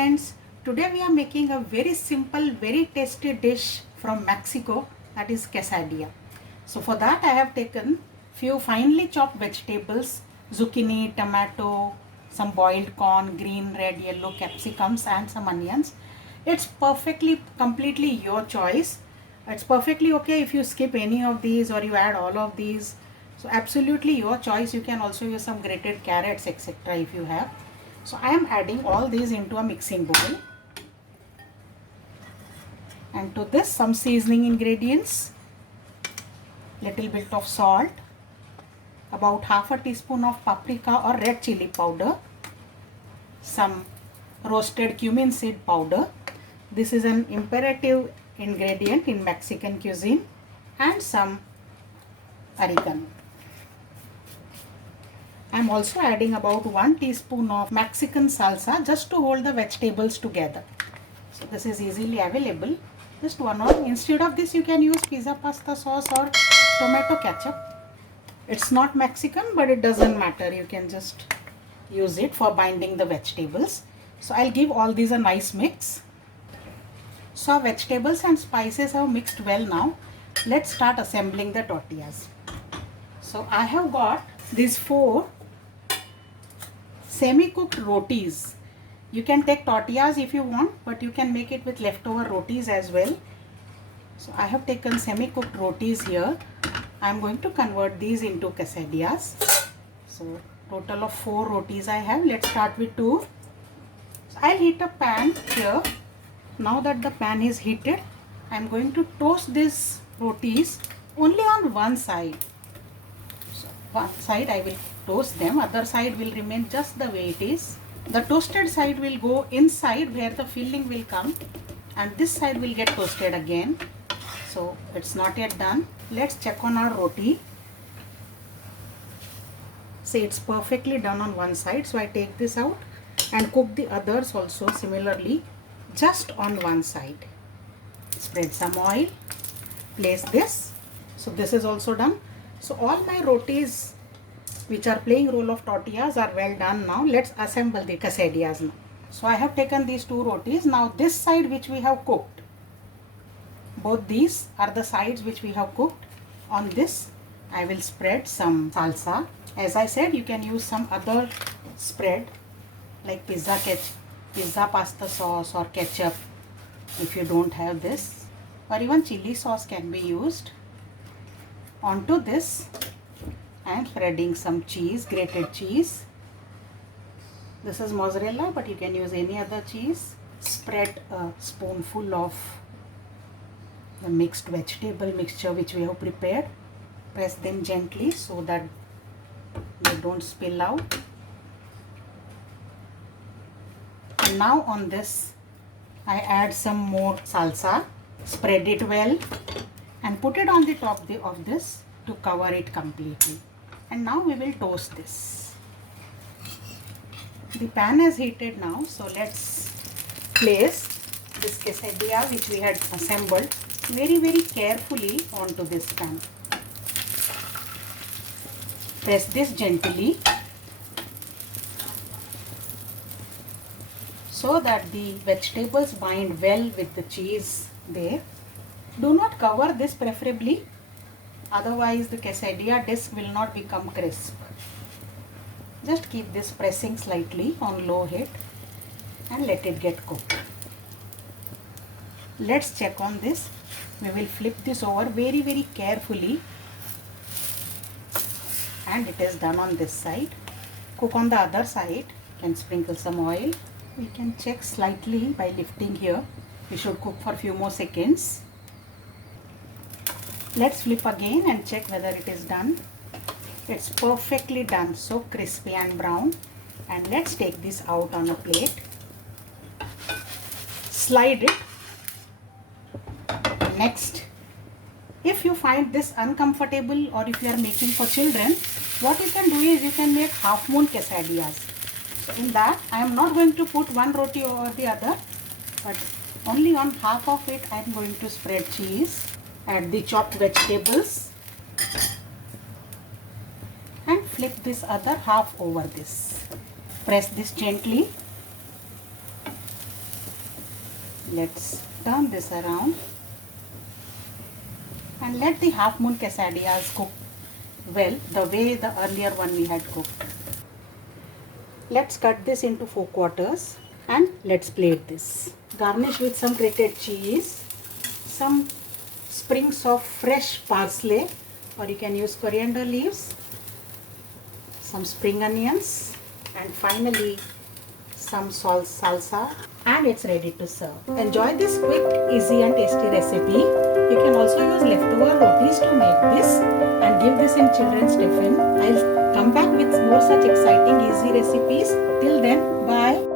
friends, today we are making a very simple, very tasty dish from Mexico, that is quesadilla. So for that I have taken few finely chopped vegetables, zucchini, tomato, some boiled corn, green, red, yellow capsicums and some onions. It's perfectly, completely your choice. It's perfectly okay if you skip any of these or you add all of these. So absolutely your choice. You can also use some grated carrots etc. if you have. So I am adding all these into a mixing bowl, and to this some seasoning ingredients, little bit of salt, about half a teaspoon of paprika or red chili powder, some roasted cumin seed powder. This is an imperative ingredient in Mexican cuisine, and some oregano. I am also adding about 1 teaspoon of Mexican salsa just to hold the vegetables together. So this is easily available. Just one or instead of this you can use pizza pasta sauce or tomato ketchup. It's not Mexican but it doesn't matter. You can just use it for binding the vegetables. So I'll give all these a nice mix. So our vegetables and spices have mixed well now. Let's start assembling the tortillas. So I have got these 4 semi-cooked rotis. You can take tortillas if you want, but you can make it with leftover rotis as well. So I have taken semi-cooked rotis here. I am going to convert these into quesadillas. So total of 4 rotis I have. Let's start with 2. So I'll heat a pan here. Now that the pan is heated, I am going to toast these rotis only on one side. So one side I will toast them, other side will remain just the way it is. The toasted side will go inside where the filling will come, and this side will get toasted again. So it's not yet done. Let's check on our roti. See, it's perfectly done on one side. So I take this out and cook the others also similarly, just on one side. Spread some oil, place this. So this is also done. So all my rotis which are playing role of tortillas are well done now. Let's assemble the quesadillas now. So I have taken these 2 rotis. Now this side which we have cooked, both these are the sides which we have cooked. On this I will spread some salsa. As I said, you can use some other spread like pizza pasta sauce or ketchup if you don't have this, or even chili sauce can be used. Onto this I am spreading some cheese, grated cheese. This is mozzarella, but you can use any other cheese. Spread a spoonful of the mixed vegetable mixture which we have prepared. Press them gently so that they don't spill out. And now on this I add some more salsa. Spread it well and put it on the top of this to cover it completely. And now we will toast this. The pan is heated now, so let's place this quesadilla which we had assembled very carefully onto this pan. Press this gently so that the vegetables bind well with the cheese there. Do not cover this preferably, otherwise the quesadilla disc will not become crisp. Just keep this pressing slightly on low heat and let it get cooked. Let's check on this. We will flip this over very carefully, and it is done on this side. Cook on the other side. You can sprinkle some oil. We can check slightly by lifting here. We should cook for a few more seconds. Let's flip again and check whether it is done. It's perfectly done, so crispy and brown. And let's take this out on a plate. Slide it. Next, if you find this uncomfortable or if you are making for children, what you can do is you can make half moon quesadillas. So in that I am not going to put one roti over the other, but only on half of it I am going to spread cheese, add the chopped vegetables and flip this other half over this. Press this gently Let's turn this around and let the half moon quesadillas cook well the way the earlier one we had cooked. Let's cut this into 4/4 and let's plate this. Garnish with some grated cheese, some sprigs of fresh parsley, or you can use coriander leaves, some spring onions, and finally some salsa, and it's ready to serve. Enjoy this quick, easy and tasty recipe. You can also use leftover rotis to make this and give this in children's tiffin. I'll come back with more such exciting easy recipes. Till then, bye.